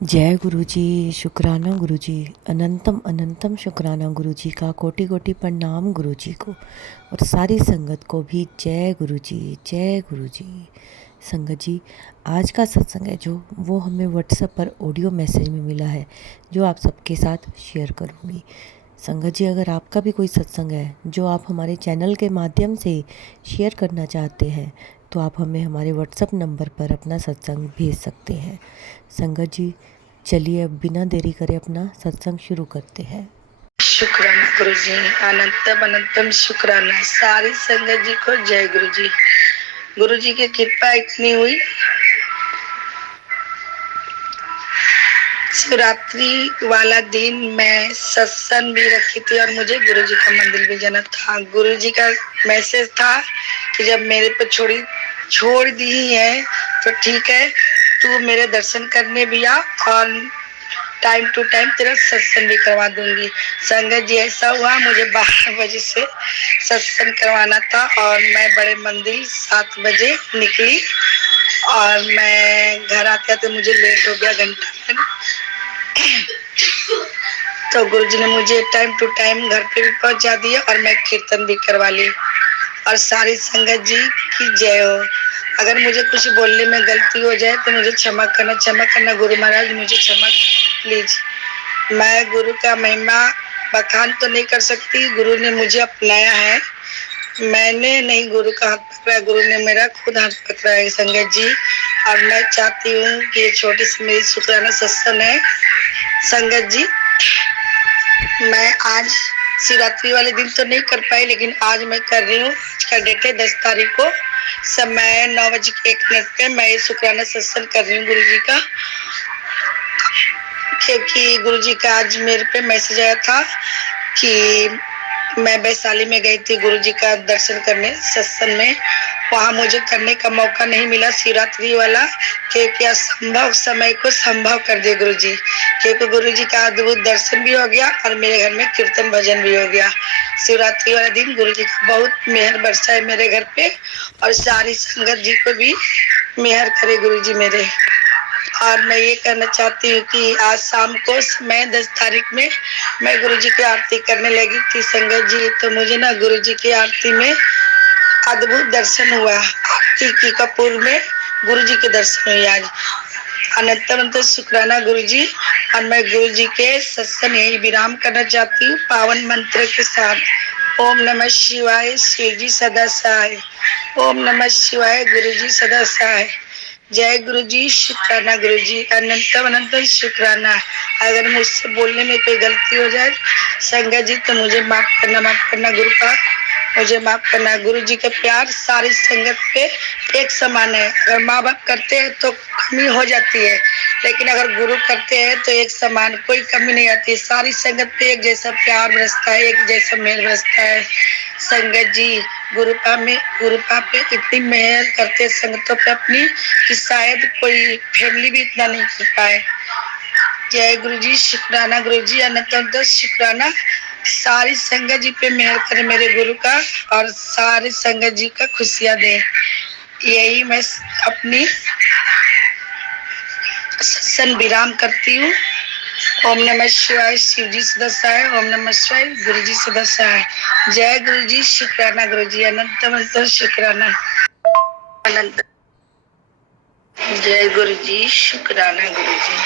जय गुरु जी। शुक्राना गुरु जी। अनंतम अनंतम शुक्राना गुरु जी का। कोटि कोटि प्रणाम गुरु जी को और सारी संगत को भी जय गुरु जी। जय गुरु जी। संगत जी, आज का सत्संग है जो वो हमें व्हाट्सएप पर ऑडियो मैसेज में मिला है, जो आप सबके साथ शेयर करूँगी। संगत जी, अगर आपका भी कोई सत्संग है जो आप हमारे चैनल के माध्यम से शेयर करना चाहते हैं तो आप हमें हमारे व्हाट्सएप नंबर पर अपना सत्संग भेज सकते हैं। संगत जी, चलिए अब बिना देरी करे अपना सत्संग शुरू करते हैं। शुक्राना गुरु जी। अनंतम अनंतम शुक्राना सारी संगत जी को। जय गुरु जी। गुरु जी की कृपा इतनी हुई, शिवरात्रि वाला दिन मैं सत्संग भी रखी थी और मुझे गुरु जी का मंदिर भी जाना था। गुरु जी का मैसेज था कि जब मेरे पे छोड़ दी ही है तो ठीक है, तू मेरे दर्शन करने भी आ और टाइम टू टाइम तेरा सत्संग भी करवा दूंगी। संगत जी, ऐसा हुआ, मुझे 12 बजे से सत्संग करवाना था और मैं बड़े मंदिर 7 बजे निकली और मैं घर आते आते मुझे लेट हो गया, घंटा भर। तो गुरुजी ने मुझे टाइम टू टाइम घर पे भी पहुंचा दिया और मैं कीर्तन भी करवा ली। और सारी संगत जी की जय हो। अगर मुझे कुछ बोलने में गलती हो जाए तो मुझे क्षमा करना गुरु महाराज, मुझे क्षमा लीजिए। मैं गुरु का महिमा बखान तो नहीं कर सकती, गुरु ने मुझे अपनाया है, मैंने नहीं गुरु का हाथ पकड़ा, गुरु ने मेरा खुद हाथ पकड़ा है संगत जी। और मैं चाहती हूँ कि ये छोटी सी मेरी शुक्राना सत्संग है। संगत जी, मैं आज शिवरात्रि वाले दिन तो नहीं कर पाई, लेकिन आज मैं कर रही हूँ। आज का डेट है 10 तारीख को, समय 9:01 पे मैं ये शुक्राना सत्संग कर रही हूँ गुरु जी का। क्योंकि गुरु जी का आज मेरे पे मैसेज आया था कि मैं वैशाली में गई थी गुरु जी का दर्शन करने सत्संग में, वहां मुझे करने का मौका नहीं मिला शिवरात्रि वाला, क्योंकि असंभव समय को संभव कर दिए गुरु जी। क्योंकि गुरु जी का अद्भुत दर्शन भी हो गया और मेरे घर में कीर्तन भजन भी हो गया। शिवरात्रि वाले दिन गुरु जी का बहुत मेहर बरसा है मेरे घर पे, और सारी संगत जी को भी मेहर करे गुरु जी मेरे। और मैं ये कहना चाहती हूँ कि आज शाम को समय 10 तारीख में मैं गुरु जी की आरती करने लगी थी संगत जी, तो मुझे ना गुरु जी की आरती में अद्भुत दर्शन हुआ। आरती की कपूर में गुरु जी के दर्शन हुए आज। अनंत अनंत शुक्राना गुरु जी। और मैं गुरु जी के सत्संग यही विराम करना चाहती हूँ पावन मंत्र के साथ। ओम नमः शिवाय, शिव जी सदा सहाय। ओम नमः शिवाय, गुरु जी सदा सहाय। जय गुरु जी। शुक्राना गुरु जी। अनंतम अनंत शुक्राना। अगर मुझसे बोलने में कोई गलती हो जाए संगत जी तो मुझे माफ करना गुरु का, मुझे माफ करना। गुरु जी का प्यार सारी संगत पे एक समान है। अगर माँ बाप करते हैं तो कमी हो जाती है, लेकिन अगर गुरु करते हैं तो एक समान, कोई कमी नहीं आती। सारी संगत पे एक जैसा प्यार बरसता है, एक जैसा मेल बरसता है संगत जी। गुरुपा पे इतनी मेहर करते संगतों पे अपनी कि शायद कोई फैमिली भी इतना नहीं कर पाए। जय गुरु जी। शुक्राना गुरु जी। अनंत शुक्राना। सारी संगत जी पे मेहर करे मेरे गुरु का, और सारी संगत जी का खुशियां दे। यही मैं अपनी सत्संग विराम करती हूँ। ओम नमः शिवाय, शिव जी सदा सहाय। ओम नमः शिवाय, गुरु जी सदा सहाय। जय गुरु जी। शुक्राना गुरु जी। अनंत अनंत शुक्राना। अनंत। जय गुरु जी। शुक्राना गुरु जी।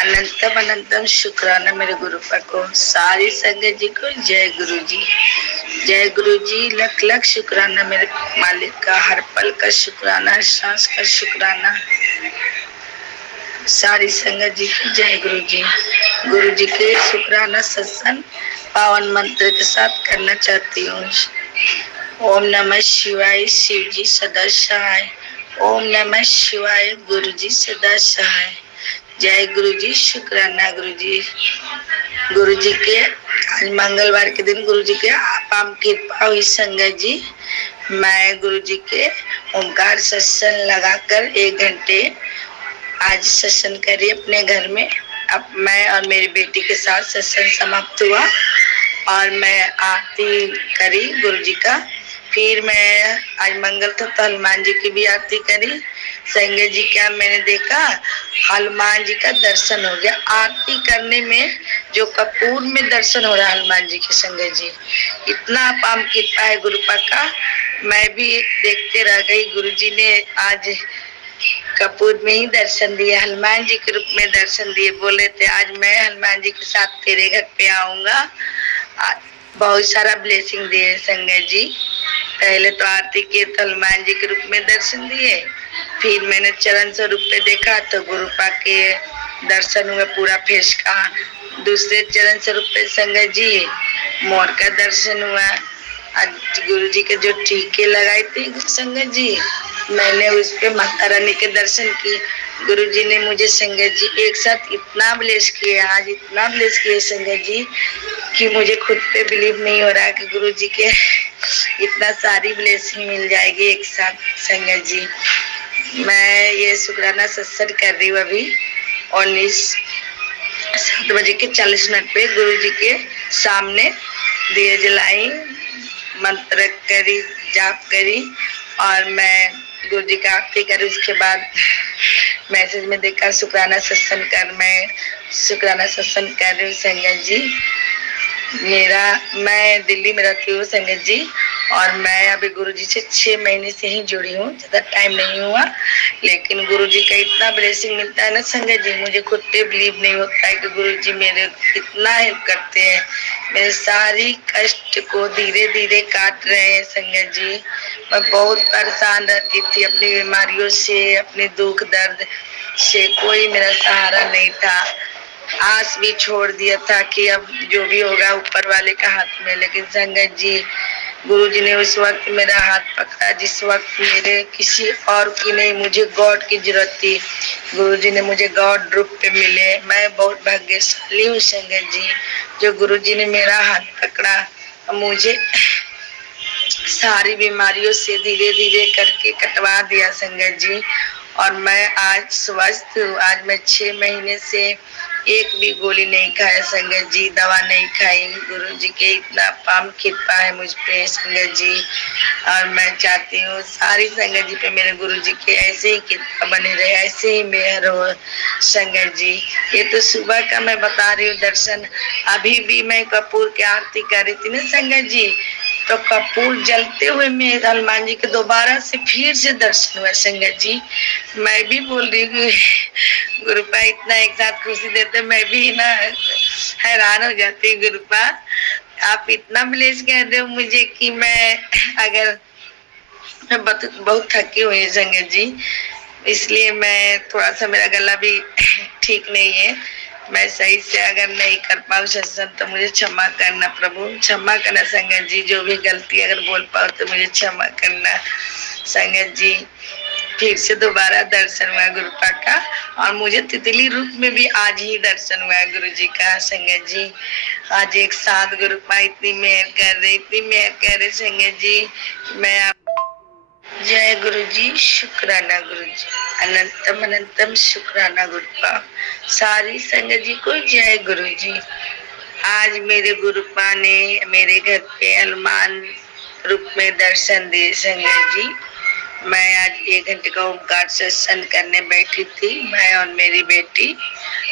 अनंतम अनंतम शुक्राना मेरे गुरु पर को, सारी संगत जी को। जय गुरु जी। जय गुरु जी। लख लख शुक्राना मेरे मालिक का, हर पल का शुक्राना, हर सांस का शुक्राना। सारी संगत जी की जय गुरु जी। गुरु जी के शुक्राना सत्संग पावन मंत्र के साथ करना चाहती हूँ। ओम नमः शिवाय, शिव जी सदा सहाय। ओम नमः शिवाय, गुरु जी सदा सहाय। जय गुरु जी। शुक्राना गुरु जी। गुरु जी के आज मंगलवार के दिन गुरु जी के आपाम कृपा हुई संगत जी। मैं गुरु जी के ओंकार सत्संग लगाकर 1 घंटे आज सत्संग करी अपने घर में। अब मैं और मेरी बेटी के साथ सत्संग समाप्त हुआ और मैं आरती करी गुरु जी का। फिर मैं आज मंगल था तो हनुमान जी की भी आरती करी। संगत जी क्या मैंने देखा, हनुमान जी का दर्शन हो गया आरती करने में। जो कपूर में दर्शन हो रहा है हनुमान जी के, संगत जी इतना पाम कृपा है गुरुपा का। मैं भी देखते रह गई। गुरु जी ने आज कपूर में ही दर्शन दिए, हनुमान जी के रूप में दर्शन दिए। बोले थे आज मैं हनुमान जी के साथ तेरे घर पे आऊंगा। बहुत सारा ब्लेसिंग दिए संगत जी। पहले तो आरती के तो हनुमान जी के रूप में दर्शन दिए, फिर मैंने चरण स्वरूप पे देखा तो गुरुपा के दर्शन हुए पूरा फेस का। दूसरे चरण स्वरूप पे संगत जी मोर का दर्शन हुआ। आज गुरु जी के जो टीके लगाए थे संगत जी, मैंने उस पे माता रानी के दर्शन किए। गुरु जी ने मुझे संगत जी एक साथ इतना ब्लेस किए, आज इतना ब्लेस किए संगत जी कि मुझे खुद पे बिलीव नहीं हो रहा है कि गुरु जी के इतना सारी ब्लेसिंग मिल जाएगी एक साथ। संगत जी मैं ये शुक्राना सत्संग कर रही हूँ अभी 7:40 पे गुरु जी के सामने दिए जलाई, मंत्र करी, जाप करी और मैं गुरु जी का आरती करी। उसके बाद मैसेज में देखा शुक्राना सत्संग कर, मैं शुक्राना सत्संग कर रही हूँ संगत जी। मैं दिल्ली में रहती हूँ संगत जी, और मैं अभी गुरुजी से 6 महीने से ही जुड़ी हूँ, ज्यादा टाइम नहीं हुआ। लेकिन गुरुजी का इतना ब्लेसिंग मिलता है ना संगत जी, मुझे खुद पे बिलीव नहीं होता है कि गुरुजी मेरे कितना हेल्प करते हैं। मेरे सारी कष्ट को धीरे धीरे काट रहे हैं संगत जी। मैं बहुत परेशान रहती थी अपनी बीमारियों से, अपने दुख दर्द से, कोई मेरा सहारा नहीं था। आस भी छोड़ दिया था कि अब जो भी होगा ऊपर वाले का हाथ में। लेकिन संगत जी गुरु जी ने उस वक्त मेरा हाथ पकड़ा जिस वक्त मेरे किसी और की नहीं, मुझे गॉड की जरूरत थी। गुरु जी ने मुझे गॉड रूप पे मिले। मैं बहुत भाग्यशाली हूँ संगत जी, जो गुरु जी ने मेरा हाथ पकड़ा, मुझे सारी बीमारियों से धीरे धीरे करके कटवा दिया संगत जी। और मैं आज स्वस्थ हूँ। आज मैं 6 महीने से एक भी गोली नहीं खाया संगत जी, दवा नहीं खाई। गुरु जी के इतना पाम कृपा है मुझ पे संगत जी। और मैं चाहती हूँ सारी संगत जी पे मेरे गुरु जी के ऐसे ही कृपा बने रहे, ऐसे ही मेहर हो संगत जी। ये तो सुबह का मैं बता रही हूँ दर्शन। अभी भी मैं कपूर की आरती कर रही थी ना संगत जी, तो कपूर जलते हुए में हनुमान जी के दोबारा से फिर से दर्शन हुआ संगत जी। मैं भी बोल रही हूँ गुरुपा इतना एक साथ खुशी देते, मैं भी ना हैरान हो जाती हूँ। गुरुपा आप इतना ब्लेस कर रहे हो मुझे कि मैं अगर मैं बहुत थकी हुई है संगत जी, इसलिए मैं थोड़ा सा, मेरा गला भी ठीक नहीं है। मैं सही से अगर नहीं कर पाऊँ सत्संग तो मुझे क्षमा करना प्रभु, क्षमा करना संगत जी। जो भी गलती अगर बोल पाओ तो मुझे क्षमा करना संगत जी। फिर से दोबारा दर्शन हुआ गुरुपा का, और मुझे तितली रूप में भी आज ही दर्शन हुआ गुरु जी का संगत जी। आज एक साथ गुरुपा इतनी मेहर कर रहे, इतनी मेहर कर रहे संगत जी। मैं आप जय गुरु जी, शुक्राना गुरु जी, अनंतम अनंतम शुक्राना गुरुपा। सारी संगत जी को जय गुरु जी। आज मेरे गुरुपा ने मेरे घर पे हनुमान रूप में दर्शन दिए संगत जी। मैं आज 1 घंटे का ओमकार सत्संग करने बैठी थी, मैं और मेरी बेटी।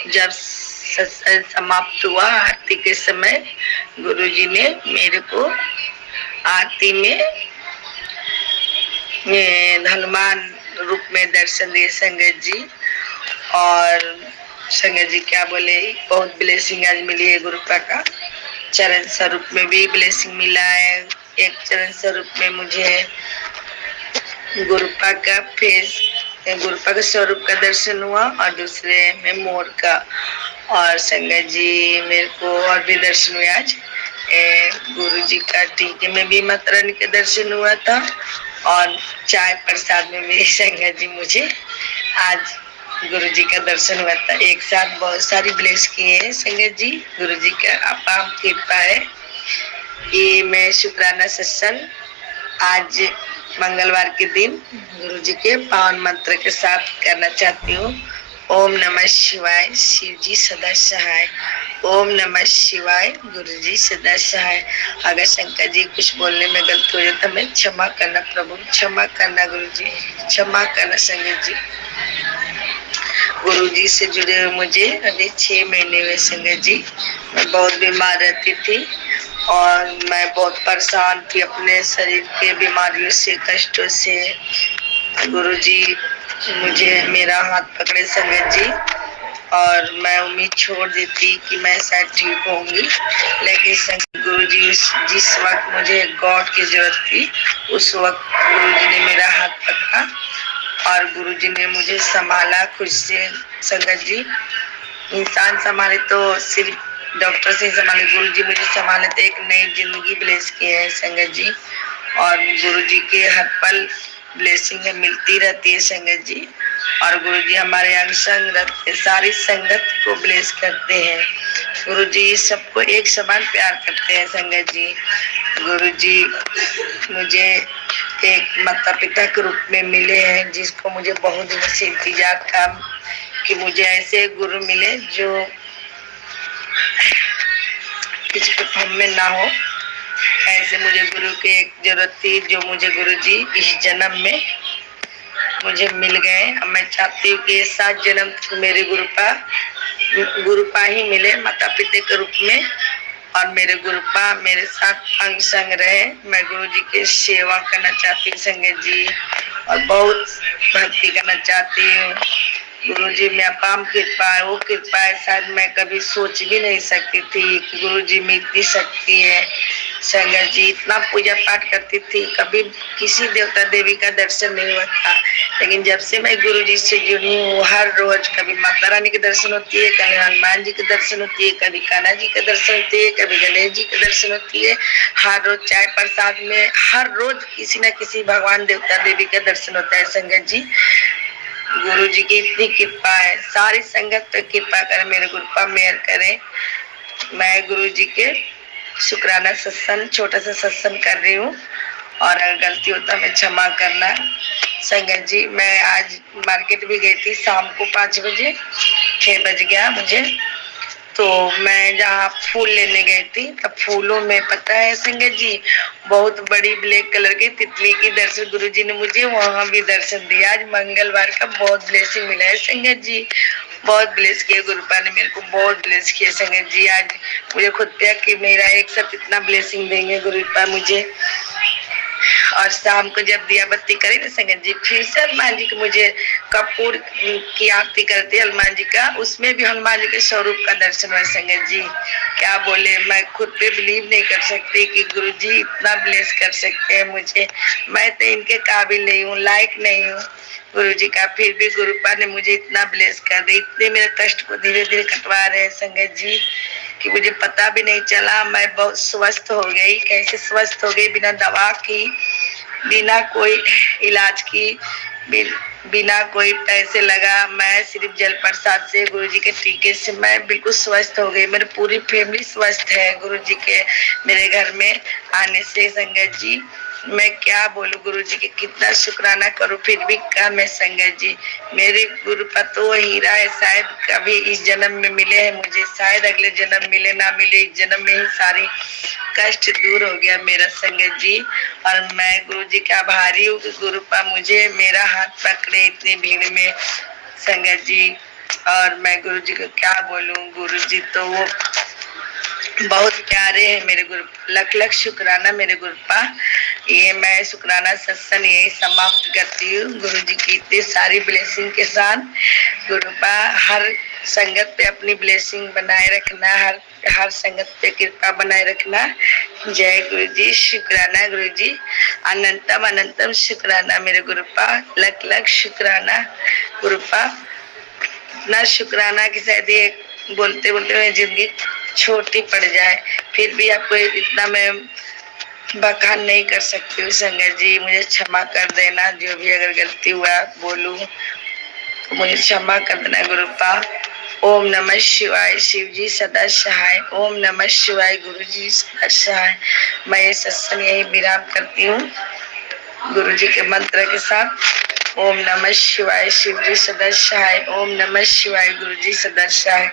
जब सत्संग समाप्त हुआ आरती के समय, गुरुजी ने मेरे को आरती में हनुमान रूप में दर्शन दिए संगत जी। और संगत जी क्या बोले, बहुत ब्लेसिंग आज मिली है गुरुपा का। चरण स्वरूप में भी ब्लेसिंग मिला है। एक चरण स्वरूप में मुझे गुरुपा का फेस, गुरुपा के स्वरूप का दर्शन हुआ, और दूसरे में मोर का। और संगत जी मेरे को और भी दर्शन हुए आज। गुरु जी का टीके में भी माता रानी के दर्शन हुआ था, और चाय प्रसाद में भी संगत जी मुझे आज गुरु जी का दर्शन हुआ था। एक साथ बहुत सारी ब्लेस किए हैं संगत जी। गुरु जी का अपार कृपा है। ये मैं शुक्राना सत्संग आज मंगलवार के दिन गुरु जी के पावन मंत्र के साथ करना चाहती हूँ। ओम नमः शिवाय शिव जी सदा सहाय। ओम नमः शिवाय गुरु जी सदा सहाय। अगर शंकर जी कुछ बोलने में गलती हो जाए तो मैं क्षमा करना प्रभु, क्षमा करना गुरु जी, क्षमा करना संगत जी। गुरु जी से जुड़े हुए मुझे अभी 6 महीने हुए संगत जी। मैं बहुत बीमार रहती थी और मैं बहुत परेशान थी अपने शरीर के बीमारियों से, कष्टों से। गुरु जी मुझे मेरा हाथ पकड़े संगत जी, और मैं उम्मीद छोड़ देती कि मैं शायद ठीक होंगी, लेकिन संगत गुरु जी जिस वक्त मुझे गॉड की जरूरत थी उस वक्त गुरु जी ने मेरा हाथ पकड़ा और गुरु जी ने मुझे संभाला खुद से। संगत जी इंसान संभाले तो सिर्फ डॉक्टर से ही संभाले, गुरु जी मुझे संभाले तो एक नई जिंदगी ब्लेस किए हैं संगत जी। और गुरु जी के हर पल ब्लेसिंग मिलती रहती है संगत जी। और गुरु जी हमारे अंग संग रहते, सारी संगत को ब्लेस करते हैं। गुरु जी सबको एक समान प्यार करते हैं संगत जी। गुरु जी मुझे एक माता पिता के रूप में मिले हैं, जिसको मुझे बहुत दिनों से इंतजार था कि मुझे ऐसे गुरु मिले जो किसी के फॉर्म में ना हो। ऐसे मुझे गुरु की एक जरूरत थी जो मुझे गुरु जी इस जन्म में मुझे मिल गए। अब मैं चाहती हूँ कि 7 जन्म मेरे गुरुपा ही मिले माता पिता के रूप में, और मेरे गुरुपा मेरे साथ अंग संग रहे। मैं गुरु जी की सेवा करना चाहती हूँ संगत जी, और बहुत भक्ति करना चाहती हूँ। गुरु जी में अपार कृपा है, वो कृपा है शायद मैं कभी सोच भी नहीं सकती थी कि गुरु जी में इतनी शक्ति है। संगत जी इतना पूजा पाठ करती थी, कभी किसी देवता देवी का दर्शन नहीं हुआ था, लेकिन जब से मैं गुरु जी से जुड़ी हूँ हर रोज कभी माता रानी के दर्शन होती है, कभी हनुमान जी के दर्शन होती है, कभी कान्हा जी के दर्शन होती है, कभी गणेश जी के दर्शन होती है। हर रोज चाय प्रसाद में हर रोज किसी न किसी भगवान देवता देवी का दर्शन होता है संगत जी। गुरु जी की इतनी कृपा है, सारी संगत पे कृपा करे, मेरे गुरु पर मेहर करे। मैं गुरु जी के शुक्राना सत्संग, छोटा सा सत्संग कर रही हूँ, और अगर गलती होता मैं क्षमा करना संगत जी। मैं आज मार्केट भी गई थी शाम को 5 बजे, 6 बज गया मुझे। तो मैं जहाँ फूल लेने गई थी तब फूलों में पता है संगत जी बहुत बड़ी ब्लैक कलर की तितली की दर्शन गुरु जी ने मुझे वहां भी दर्शन दिया। आज मंगलवार का बहुत ब्लेसिंग मिला है संगत जी, बहुत ब्लेस किया गुरुपा ने मेरे को, बहुत ब्लेस किया संगत जी। आज मुझे खुद पे कि मेरा एक साथ इतना ब्लेसिंग देंगे गुरुपा मुझे। और शाम को जब दिया बत्ती करे ना संगत जी, फिर से हनुमान जी को मुझे कपूर की आरती करते हनुमान जी का, उसमें भी हनुमान जी के स्वरूप का दर्शन हुआ संगत जी। क्या बोले, मैं खुद पे बिलीव नहीं कर सकती कि गुरु जी इतना ब्लेस कर सकते हैं मुझे। मैं तो इनके काबिल नहीं हूँ, लायक नहीं हूँ गुरु जी का, फिर भी गुरुपा ने मुझे इतना ब्लेस कर दिया, इतने मेरे कष्ट को धीरे धीरे कटवा रहे हैं संगत जी कि मुझे पता भी नहीं चला। मैं बहुत स्वस्थ हो गई, कैसे स्वस्थ हो गई, बिना दवा की, बिना कोई इलाज की, बिना कोई पैसे लगा, मैं सिर्फ जल प्रसाद से गुरु जी के टीके से मैं बिल्कुल स्वस्थ हो गई। मेरी पूरी फैमिली स्वस्थ है गुरु जी के मेरे घर में आने से संगत जी। मैं क्या बोलूं गुरु जी के कितना शुक्राना करूं, फिर भी कम है संगत जी। मेरे गुरु का तो हीरा है, शायद कभी इस जन्म में मिले हैं मुझे, शायद अगले जन्म मिले ना मिले, इस जन्म में ही सारी कष्ट दूर हो गया मेरा संगत जी। और मैं गुरु जी का आभारी हूँ कि गुरुपा मुझे मेरा हाथ पकड़े इतनी भीड़ में संगत जी। और मैं गुरु जी को क्या बोलूं, गुरु जी तो वो बहुत प्यारे हैं मेरे गुरु, लख लख शुक्राना मेरे गुरुपा। ये मैं शुक्राना सत्संग यही समाप्त करती हूँ गुरु जी की इतनी सारी ब्लेसिंग के साथ। गुरुपा हर संगत पे अपनी ब्लेसिंग बनाए रखना, हर संगत पे कृपा बनाए रखना। जय गुरु जी, शुक्राना गुरु जी, अनंतम अनंतम शुक्राना मेरे गुरुपा, लख लख शुक्राना गुरुपा। इतना शुक्राना कि शायद ये बोलते बोलते मेरी जिंदगी छोटी पड़ जाए, फिर भी आपको इतना मैं बखान नहीं कर सकती हूँ संगत जी। मुझे क्षमा कर देना, जो भी अगर गलती हुआ बोलूं तो मुझे क्षमा कर देना गुरुपा। ओम नमः शिवाय, शिव जी सदा सहाय। ओम नमः शिवाय, गुरु जी सदा सहाय। मैं ये सत्संग यही विराम करती हूँ गुरु जी के मंत्र के साथ। ओम नमः शिवाय शिव जी सदस्याय। ओम नमः शिवाय गुरु जी सदस्याय।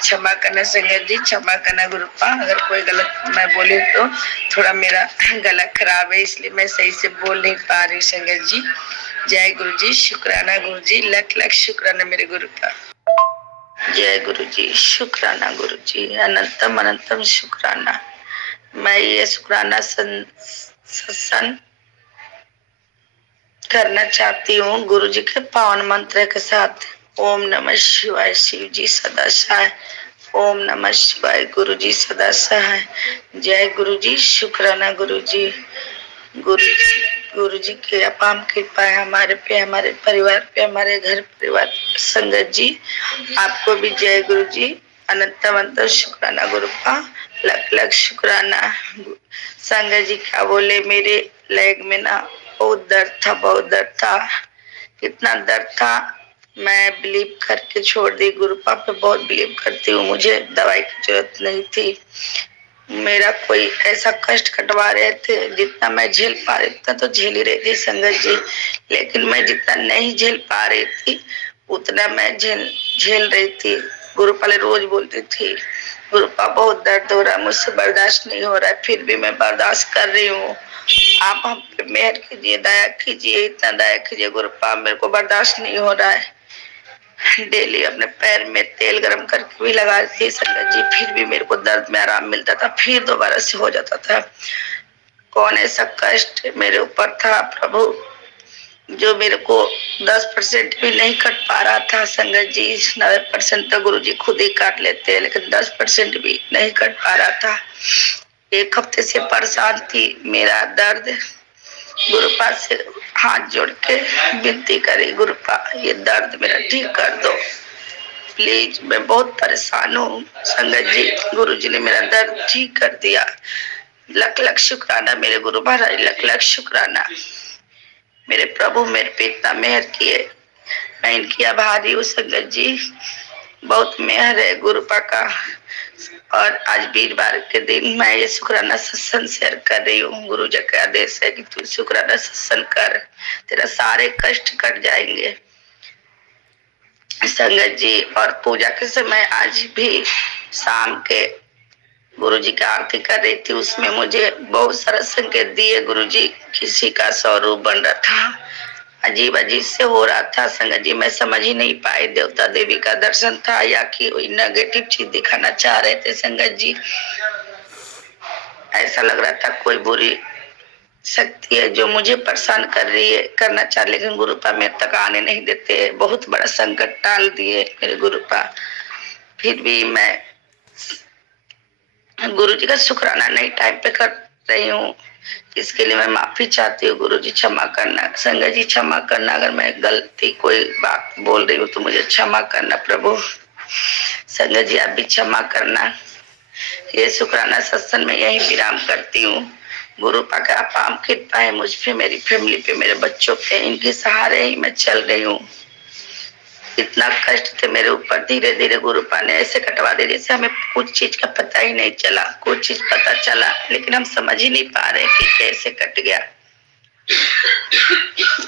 क्षमा करना संगत जी, क्षमा करना गुरुपा, अगर कोई गलत मैं बोली तो थोड़ा मेरा गला खराब है इसलिए मैं सही से बोल नहीं पा रही संगत जी। जय गुरु जी, शुक्राना गुरु जी, लख लख शुक्राना मेरे गुरुपा। जय गुरु जी, शुक्राना गुरु जी, अनंतम अनंतम शुक्राना। मैं ये शुक्राना सत्संग करना चाहती हूँ गुरु जी के पावन मंत्र के साथ। ओम नमः शिवाय शिव जी सदा सहाय। ओम नमः शिवाय गुरु जी सदा सहाय। जय गुरु जी, शुक्राना गुरु जी। गुरु जी की अपार कृपा है हमारे पे, हमारे परिवार पे, हमारे घर परिवार पे। संगत जी आपको भी जय गुरु जी, अनंत अनंत शुक्राना गुरु का, लख लख शुक्राना। संगत जी क्या बोले, मेरे लेग में ना बहुत दर्द था, बहुत दर्द था, कितना दर्द था। मैं बिलीव करके छोड़ दी, गुरु पापा पे बहुत बिलीव करती हूँ, मुझे दवाई की जरूरत नहीं थी। मेरा कोई ऐसा कष्ट कटवा रहे थे, जितना मैं झेल पा रही था तो झेल ही रही थी संगत जी, लेकिन मैं जितना नहीं झेल पा रही थी उतना मैं झेल रही थी। गुरु पहले रोज बोलती थी, गुरुपा बहुत दर्द हो रहा है, मुझसे बर्दाश्त नहीं हो रहा है, फिर भी मैं बर्दाश्त कर रही हूँ। आप हम पे मेहर कीजिए, दया कीजिए, इतना दया कीजिए गुरुपा, मेरे को बर्दाश्त नहीं हो रहा है। डेली अपने पैर में तेल गरम करके भी लगाती थी संगत जी, फिर भी मेरे को दर्द में आराम मिलता था, फिर दोबारा से हो जाता था। कौन ऐसा कष्ट मेरे ऊपर था प्रभु, जो मेरे को 10% भी नहीं कट पा रहा था संगत जी। 90% तो गुरु जी खुद ही काट लेते हैं, लेकिन 10% भी नहीं कट पा रहा था। एक हफ्ते से परेशान थी। मेरा दर्द गुरुपा से हाथ जोड़ के विनती करी, गुरुपा ये दर्द मेरा ठीक कर दो प्लीज, मैं बहुत परेशान हूँ संगत जी। गुरु जी ने मेरा दर्द ठीक कर दिया, लख लख शुक्राना मेरे गुरु महाराज, लख लख शुक्राना। मेरे प्रभु मेरे पे इतना मेहर किए, मैं इनकी आभारी हूँ संगत जी, बहुत मेहर है गुरुपा का। और आज वीरवार के दिन मैं ये शुक्राना सत्संग शेयर कर रही हूँ। गुरु जी का आदेश है कि तू शुक्राना सत्संग कर, तेरा सारे कष्ट कट जाएंगे संगत जी। और पूजा के समय आज भी शाम के गुरु जी का आरती कर रही थी, उसमें मुझे बहुत सारा संकेत दिए गुरु जी। किसी का स्वरूप बन रहा था, अजीब अजीब से हो रहा था संगत जी, मैं समझ ही नहीं पाई देवता देवी का दर्शन था या कि कोई नेगेटिव चीज दिखाना चाह रहे थे संगत जी। ऐसा लग रहा था कोई बुरी शक्ति है जो मुझे परेशान कर रही है, करना चाह, लेकिन गुरुपा मेरे तक आने नहीं देते। बहुत बड़ा संकट टाल दिए मेरे गुरुपा, फिर भी मैं गुरु जी का शुक्राना नहीं टाइम पे कर रही हूँ, इसके लिए मैं माफी चाहती हूँ। गुरु जी क्षमा करना, संगत जी क्षमा करना, अगर मैं गलती कोई बात बोल रही हूँ तो मुझे क्षमा करना प्रभु। संगत जी आप भी क्षमा करना। ये शुक्राना सत्संग में यही विराम करती हूँ। गुरु पा का अपार कृपा है मुझ पे, मेरी फैमिली पे, मेरे बच्चों पे, इनके सहारे ही मैं चल रही हूँ। इतना कष्ट थे मेरे ऊपर, धीरे धीरे गुरुपा ने ऐसे कटवा दे जैसे हमें कुछ चीज का पता ही नहीं चला। कुछ चीज पता चला लेकिन हम समझ ही नहीं पा रहे कि कैसे कट गया।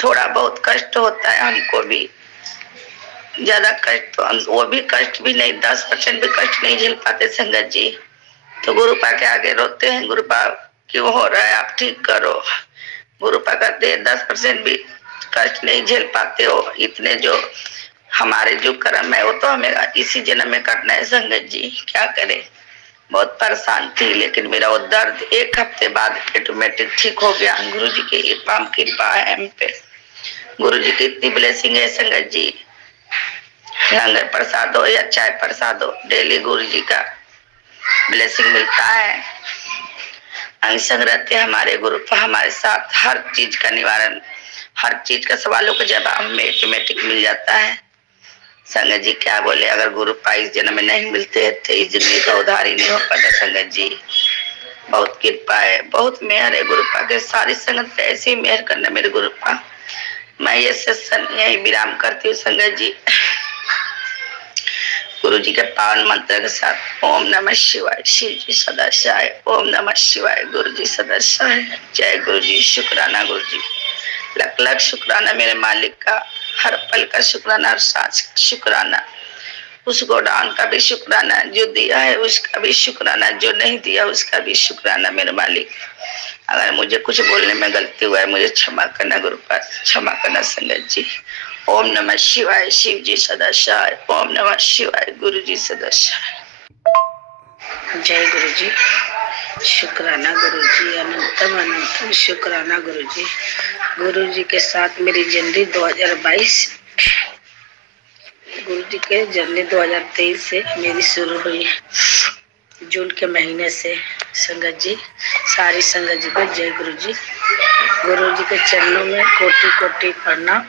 थोड़ा बहुत कष्ट होता है हमको भी, ज्यादा कष्ट तो हम वो भी कष्ट भी नहीं, 10% भी कष्ट नहीं झेल पाते संगत जी। तो गुरुपा के आगे रोते हैं, गुरुपा क्यों हो रहा है, आप ठीक करो। गुरुपा कहते हैं 10% भी कष्ट नहीं झेल पाते हो, इतने जो हमारे जो कर्म है वो तो हमें इसी जन्म में करना है संगत जी, क्या करें। बहुत परेशान थी लेकिन मेरा वो दर्द एक हफ्ते बाद ऑटोमेटिक ठीक हो गया। गुरु जी की कृपा है हम पे, गुरु जी की इतनी ब्लेसिंग है संगत जी। लंगर प्रसाद हो या चाय प्रसाद हो, डेली गुरु जी का ब्लेसिंग मिलता है। अंग संग रहते हमारे गुरु हमारे साथ, हर चीज का निवारण, हर चीज का सवालों का जवाब हमें ऑटोमेटिक मिल जाता है। संगत जी क्या बोले, अगर गुरु इस जन्म में नहीं मिलते तो इस जिंदगी का उद्धार ही नहीं हो पाता संगत जी। बहुत कृपा है, बहुत मेहर है गुरुपा के, सारी संगत पे ऐसे ही मेहर करना मेरे गुरुपा। मैं ये सत्संग यही विराम करती हूँ संगत जी, गुरु जी के पावन मंत्र के साथ। ओम नमः शिवाय शिव जी सदाशाय। ओम नमः शिवाय गुरु जी सदाशाय। जय गुरु जी, शुक्राना गुरु जी, लख लख शुक्राना मेरे मालिक का, हर पल का शुक्राना, हर सांस का शुक्राना। उस गोडाउन का भी शुक्राना, जो दिया है उसका भी शुक्राना, जो नहीं दिया उसका भी शुक्राना मेरे मालिक। अगर मुझे कुछ बोलने में गलती हुआ है मुझे क्षमा करना गुरुपाद, क्षमा करना संगत जी। ओम नमः शिवाय, शिव जी सदा सहाय। ओम नमः शिवाय, गुरु जी सदा सहाय। जय गुरु जी। शुक्राना गुरु जी, अनंतम अनंतम शुक्राना गुरु जी। गुरु जी के साथ मेरी जिंदगी 2022, गुरु जी के जर्नी 2023 से मेरी शुरू हुई, जून के महीने से। संगत जी, सारी संगत जी को जय गुरु जी। गुरु जी के चरणों में कोटि कोटि प्रणाम।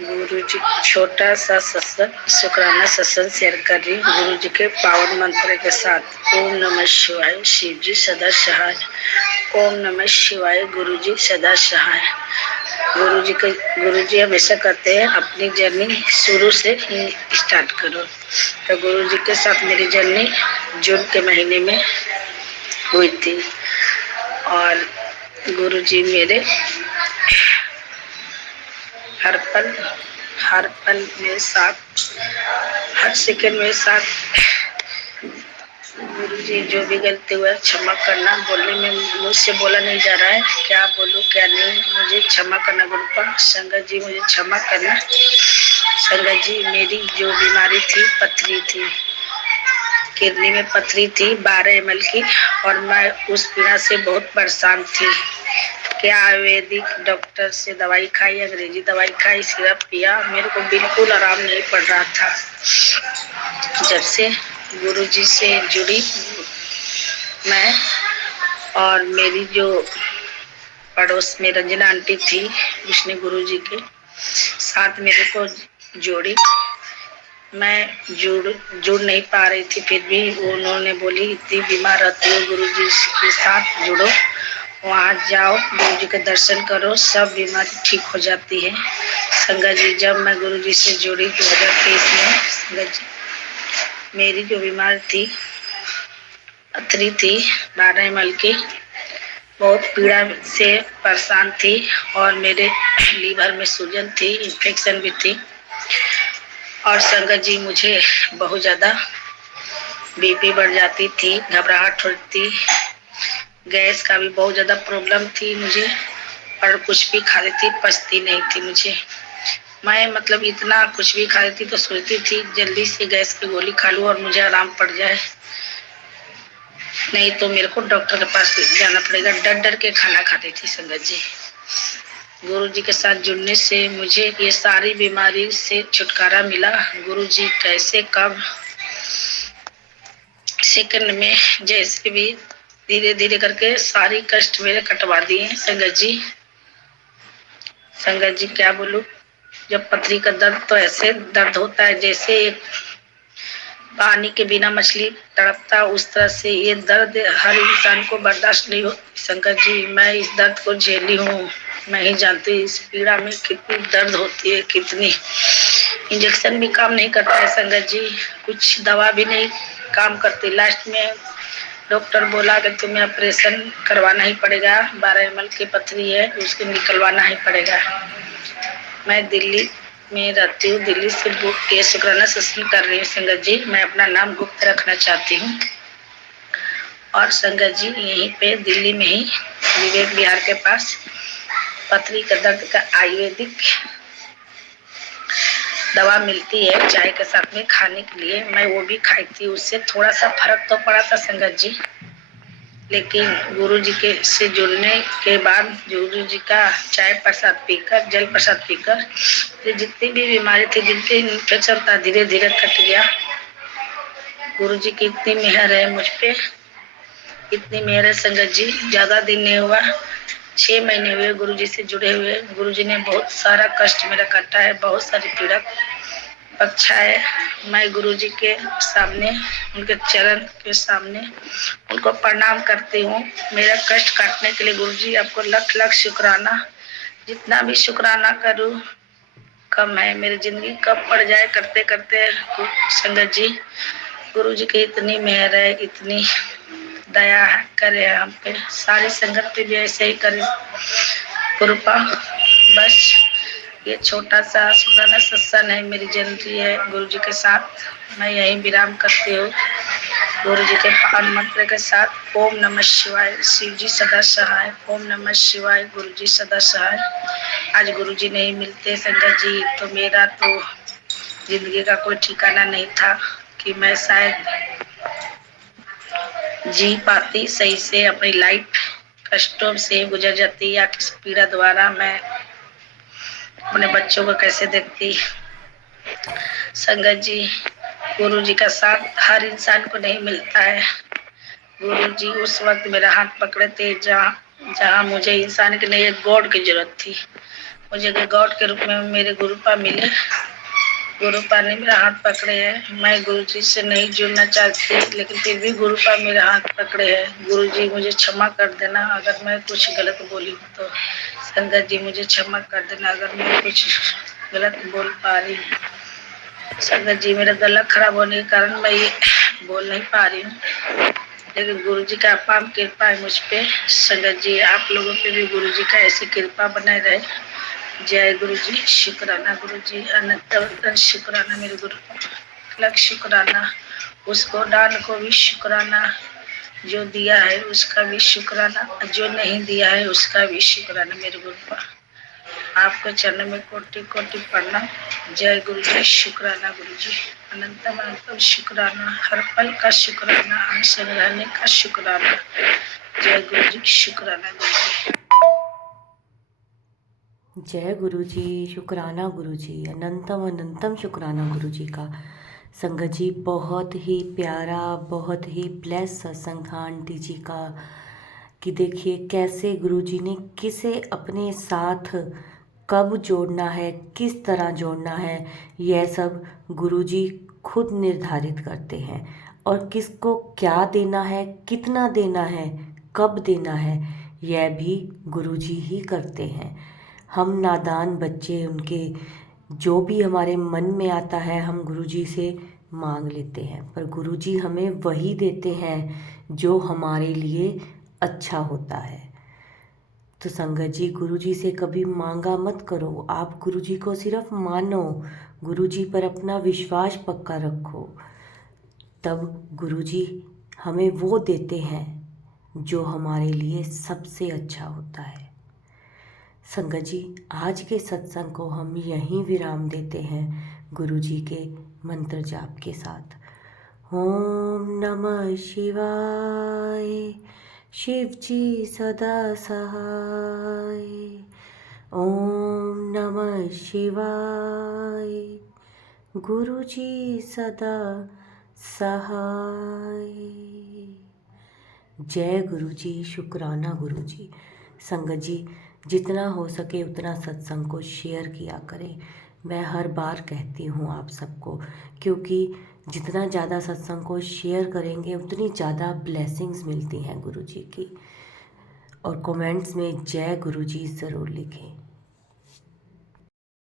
गुरु जी छोटा सा सत्संग, शुक्राना सत्संग शेयर कर रही हूँ गुरु जी के पावन मंत्र के साथ। ओम नमः शिवाय, शिव जी सदा सहाय। ओम नमः शिवाय, गुरु जी सदा सहाय। गुरु जी हमेशा कहते हैं अपनी जर्नी शुरू से ही स्टार्ट करो। तो गुरु जी के साथ मेरी जर्नी जून के महीने में हुई थी और गुरु जी मेरे हर पल मेरे साथ, हर सेकंड मेरे साथ। गुरु जी जो भी गलती हुआ क्षमा करना, बोलने में मुझसे बोला नहीं जा रहा है, क्या बोलूं क्या नहीं, मुझे क्षमा करना गुरुपा। संगत जी मुझे क्षमा करना। संगत जी मेरी जो बीमारी थी, पथरी थी, किडनी में पथरी थी 12 ml की, और मैं उस पीड़ा से बहुत परेशान थी। क्या आयुर्वेदिक डॉक्टर से दवाई खाई, अंग्रेजी दवाई खाई, सिरप पिया, मेरे को बिल्कुल आराम नहीं पड़ रहा था। जब से गुरु जी से जुड़ी मैं, और मेरी जो पड़ोस में रंजना आंटी थी, उसने गुरु जी के साथ मेरे को जोड़ी। मैं जुड़ नहीं पा रही थी, फिर भी उन्होंने बोली इतनी बीमार रहती हो, गुरु जी के साथ जुड़ो, वहाँ जाओ, गुरु जी के दर्शन करो, सब बीमारी ठीक हो जाती है। संगत जी जब मैं गुरु जी से जुड़ी 2023 में, संगत जी मेरी जो बीमार थी, पथरी थी 12 ml की, बहुत पीड़ा से परेशान थी, और मेरे लीवर में सूजन थी, इन्फेक्शन भी थी। और संगत जी मुझे बहुत ज्यादा बीपी बढ़ जाती थी, घबराहट होती, गैस का भी बहुत ज्यादा प्रॉब्लम थी मुझे, और कुछ भी खा लेती पचती नहीं थी मुझे। मैं मतलब इतना कुछ भी खा लेती तो सोचती थी जल्दी से गैस की गोली खा लूं और मुझे आराम पड़ जाए, नहीं तो मेरे को डॉक्टर के पास जाना पड़ेगा, डर डर के खाना खाती थी। संगत जी गुरु जी के साथ जुड़ने से मुझे ये सारी बीमारी से छुटकारा मिला। गुरु जी कैसे कब सेकंड में जैसे भी धीरे धीरे करके सारी कष्ट मेरे कटवा दिए। संगत जी क्या बोलूं, जब पथरी का दर्द तो ऐसे दर्द होता है जैसे एक पानी के बिना मछली तड़पता, उस तरह से ये दर्द हर इंसान को बर्दाश्त नहीं हो। संगत जी मैं इस दर्द को झेली हूँ, मैं ही जानती इस पीड़ा में कितनी दर्द होती है, कितनी। इंजेक्शन भी काम नहीं करता है संगत जी, कुछ दवा भी नहीं काम करती। लास्ट में डॉक्टर बोला कि तुम्हें ऑपरेशन करवाना ही पड़ेगा, 12 ml की पथरी है, उसको निकलवाना ही पड़ेगा। मैं दिल्ली में रहती हूँ, दिल्ली से बुक के शुक्राना सत्संग कर रही हूँ। संगत जी मैं अपना नाम गुप्त रखना चाहती हूँ, और संगत जी यहीं पे दिल्ली में ही विवेक विहार के पास पथरी का दर्द का आयुर्वेदिक दवा मिलती है चाय के साथ में खाने के लिए, मैं वो भी खाई थी, उससे थोड़ा सा फर्क तो पड़ा था संगत जी। लेकिन गुरु जी के से जुड़ने के बाद, गुरु जी का चाय प्रसाद पीकर, जल प्रसाद पीकर, जितनी भी बीमारी थी, जिनके इन्फेक्शन था, धीरे धीरे कट गया। गुरु जी की इतनी मेहर है मुझ पे, इतनी मेहर है संगत जी। ज्यादा दिन नहीं हुआ, 6 महीने हुए गुरु जी से जुड़े हुए। गुरु जी ने बहुत सारा कष्ट मेरा काटा है, बहुत सारी पीड़ा अच्छा है। मैं गुरु जी के सामने, उनके चरण के सामने उनको प्रणाम करती हूँ। मेरा कष्ट काटने के लिए गुरु जी आपको लख लख शुक्राना। जितना भी शुक्राना करूँ कम है, मेरी जिंदगी कब पड़ जाए करते करते। संगत जी गुरु जी की इतनी मेहर है, इतनी दया करे हम पे, सारी संगत पे भी ऐसे ही करे। कृपा। बस ये छोटा सा शुक्राना सत्संग है, मेरी जयंती है गुरु जी के साथ। मैं यहीं विराम करती हूँ गुरु जी के पावन मंत्र के साथ। ओम नमः शिवाय। शिव जी सदा सहाय। ओम नमः शिवाय। गुरु जी सदा सहाय। आज गुरु जी नहीं मिलते संगत जी तो मेरा तो जिंदगी का कोई ठिकाना नहीं था कि मैं शायद जी पाती सही से अपनी लाइफ। कष्टों से गुजर जाती या किस पीड़ा द्वारा मैं अपने बच्चों को कैसे देखती। संगत जी, गुरु जी का साथ हर इंसान को नहीं मिलता है। गुरु जी उस वक्त मेरा हाथ पकड़े थे जहाँ जहाँ मुझे इंसान की नहीं, एक गॉड की जरूरत थी। मुझे गॉड के रूप में मेरे गुरुपा मिले। गुरुपा ने मेरा हाथ पकड़े है। मैं गुरु जी से नहीं जुड़ना चाहती, लेकिन फिर भी गुरुपा मेरा हाथ पकड़े है। गुरु जी मुझे क्षमा कर देना अगर मैं कुछ गलत बोली हूँ तो। संगत जी मुझे क्षमा कर देना अगर मैं कुछ गलत बोल पा रही हूँ। संगत जी मेरा गला खराब होने के कारण मैं ये बोल नहीं पा रही हूँ, लेकिन गुरु जी का अपार कृपा है मुझ पे। संगत जी आप लोगों पे भी गुरु जी का ऐसी कृपा बनाए रहे। जय गुरु जी। शुक्राना गुरु जी, अनंत शुक्राना मेरे गुरु को, लख शुक्राना। उसको दान को भी शुक्राना, जो दिया है उसका भी शुक्राना, जो नहीं दिया है उसका भी शुक्राना मेरे गुरु को। आपको चरण में कोटि कोटि प्रणाम। जय गुरु जी। शुक्राना गुरु जी, अनंतम अनंतम शुक्राना, हर पल का शुक्राना, हमसे रहने का शुक्राना। जय गुरु जी। शुक्राना गुरु जी। जय गुरु जी। शुक्राना गुरु जी, अनंतम अनंतम शुक्राना गुरु जी का। संगत जी बहुत ही प्यारा, बहुत ही ब्लेस सत्संग था आंटी जी का, कि देखिए कैसे गुरु जी ने किसे अपने साथ कब जोड़ना है, किस तरह जोड़ना है, यह सब गुरु जी खुद निर्धारित करते हैं। और किसको क्या देना है, कितना देना है, कब देना है, यह भी गुरु जी ही करते हैं। हम नादान बच्चे उनके, जो भी हमारे मन में आता है हम गुरुजी से मांग लेते हैं, पर गुरुजी हमें वही देते हैं जो हमारे लिए अच्छा होता है। तो संगत जी गुरुजी से कभी मांगा मत करो, आप गुरुजी को सिर्फ मानो, गुरुजी पर अपना विश्वास पक्का रखो, तब गुरुजी हमें वो देते हैं जो हमारे लिए सबसे अच्छा होता है। संगत जी आज के सत्संग को हम यहीं विराम देते हैं गुरु जी के मंत्र जाप के साथ। ओम नमः शिवाय। शिव जी सदा सहाय। ओम नमः शिवाय। गुरु जी सदा सहाय। जय गुरु जी। शुक्राना गुरु जी। संगत जी जितना हो सके उतना सत्संग को शेयर किया करें। मैं हर बार कहती हूँ आप सबको, क्योंकि जितना ज़्यादा सत्संग को शेयर करेंगे उतनी ज़्यादा ब्लेसिंग्स मिलती हैं गुरु जी की। और कमेंट्स में जय गुरु जी ज़रूर लिखें।